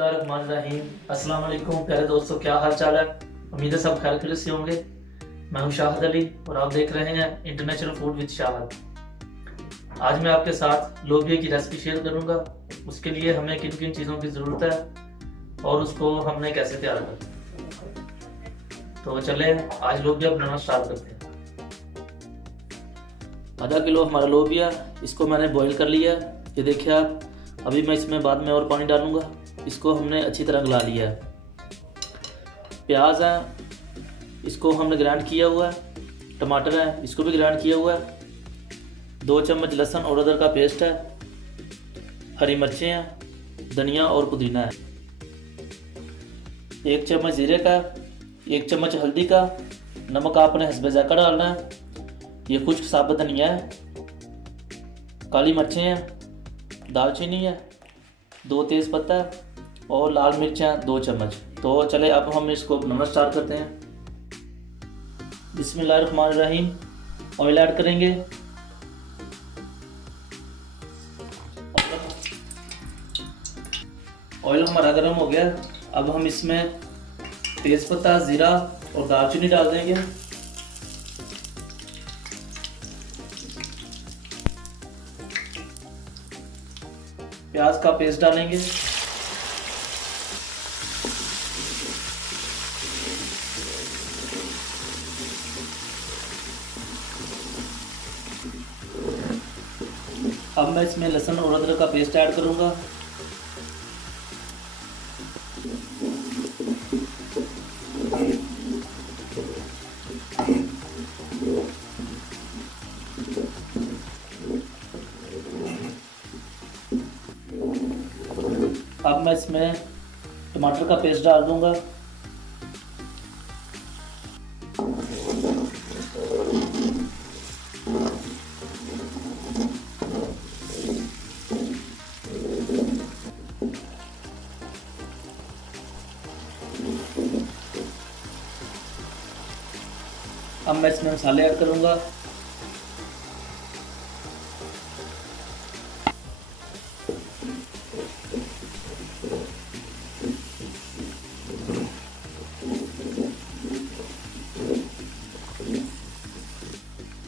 बिस्मिल्लाहिर्रहमानिर्रहीम। अस्सलाम वालेकुम प्यारे दोस्तों, क्या हाल चाल है। उम्मीद है सब खैर खैरियत से होंगे। मैं हूं शाहिद अली और आप देख रहे हैं इंटरनेशनल फूड विद शाहिद। आज मैं आपके साथ लोबिया की रेसिपी शेयर करूंगा। उसके लिए हमें किन किन चीज़ों की ज़रूरत है और उसको हमने कैसे तैयार करना। तो चले आज लोबिया बनाना स्टार्ट करते हैं। आधा किलो हमारा लोबिया, इसको मैंने बॉईल कर लिया। ये देखिए आप, अभी मैं इसमें बाद में और पानी डालूंगा। इसको हमने अच्छी तरह गला लिया है। प्याज है, इसको हमने ग्राइंड किया हुआ है। टमाटर है, इसको भी ग्राइंड किया हुआ है। 2 चम्मच लहसुन और अदरक का पेस्ट है। हरी मिर्चें हैं, धनिया और पुदीना है। 1 चम्मच जीरे का, 1 चम्मच हल्दी का, नमक आपने हस्बे ज़ायका डालना है। ये खुश्क साबुत धनिया है, काली मिर्चें हैं, दालचीनी है, 2 तेज़ पत्ता और लाल मिर्चें 2 चम्मच। तो चले अब हम इसको बनाना स्टार्ट करते हैं। बिस्मिल्लाहिर्रहमानिर्रहीम। ऑयल ऐड करेंगे। ऑयल हमारा गर्म हो गया। अब हम इसमें तेज़ पत्ता, ज़ीरा और दालचीनी डाल देंगे। प्याज का पेस्ट डालेंगे। अब मैं इसमें लहसुन और अदरक का पेस्ट ऐड करूंगा। अब मैं इसमें टमाटर का पेस्ट डाल दूंगा। अब मैं इसमें मसाले ऐड करूंगा।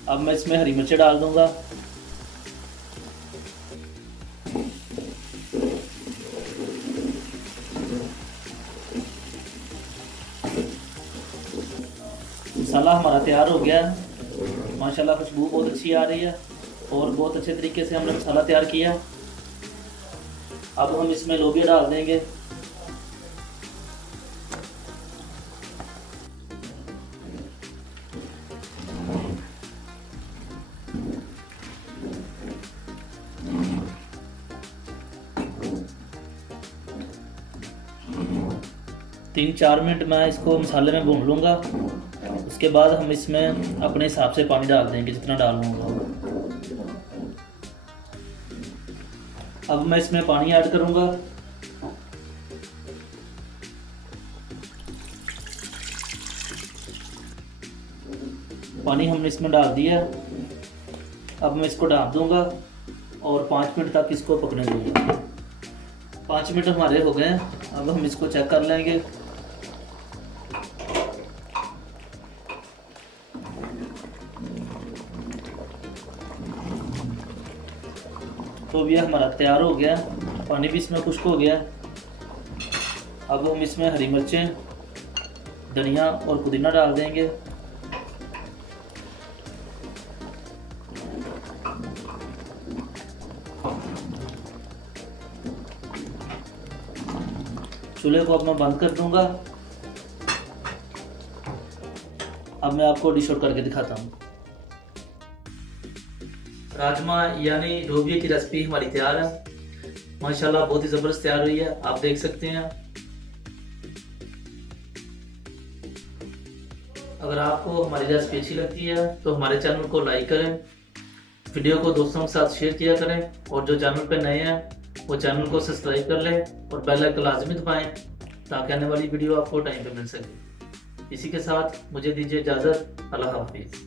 अब मैं इसमें हरी मिर्चें डाल दूंगा। मसाला हमारा तैयार हो गया है। माशाल्लाह खुशबू बहुत अच्छी आ रही है और बहुत अच्छे तरीके से हमने मसाला तैयार किया। अब हम इसमें लोबिया डाल देंगे। तीन 4 मिनट मैं इसको मसाले में भून लूँगा। उसके बाद हम इसमें अपने हिसाब से पानी डाल देंगे, जितना डालूँगा। अब मैं इसमें पानी ऐड करूँगा। पानी हमने इसमें डाल दिया। अब मैं इसको ढाँप दूँगा और 5 मिनट तक इसको पकने दूँगा। 5 मिनट हमारे हो गए। अब हम इसको चेक कर लेंगे। तो ये हमारा तैयार हो गया। पानी भी इसमें खुश्क हो गया। अब हम इसमें हरी मिर्चें, धनिया और पुदीना डाल देंगे। चूल्हे को अब मैं बंद कर दूंगा। अब मैं आपको डिश आउट करके दिखाता हूँ। राजमा यानी लोबिया की रेसिपी हमारी तैयार है। माशाल्लाह बहुत ही ज़बरदस्त तैयार हुई है, आप देख सकते हैं। अगर आपको हमारी रेसिपी अच्छी लगती है तो हमारे चैनल को लाइक करें, वीडियो को दोस्तों के साथ शेयर किया करें और जो चैनल पे नए हैं वो चैनल को सब्सक्राइब कर लें और बेल आइकन लाजमी दबाएं ताकि आने वाली वीडियो आपको टाइम पे मिल सके। इसी के साथ मुझे दीजिए इजाज़त। अल्लाह हाफिज़।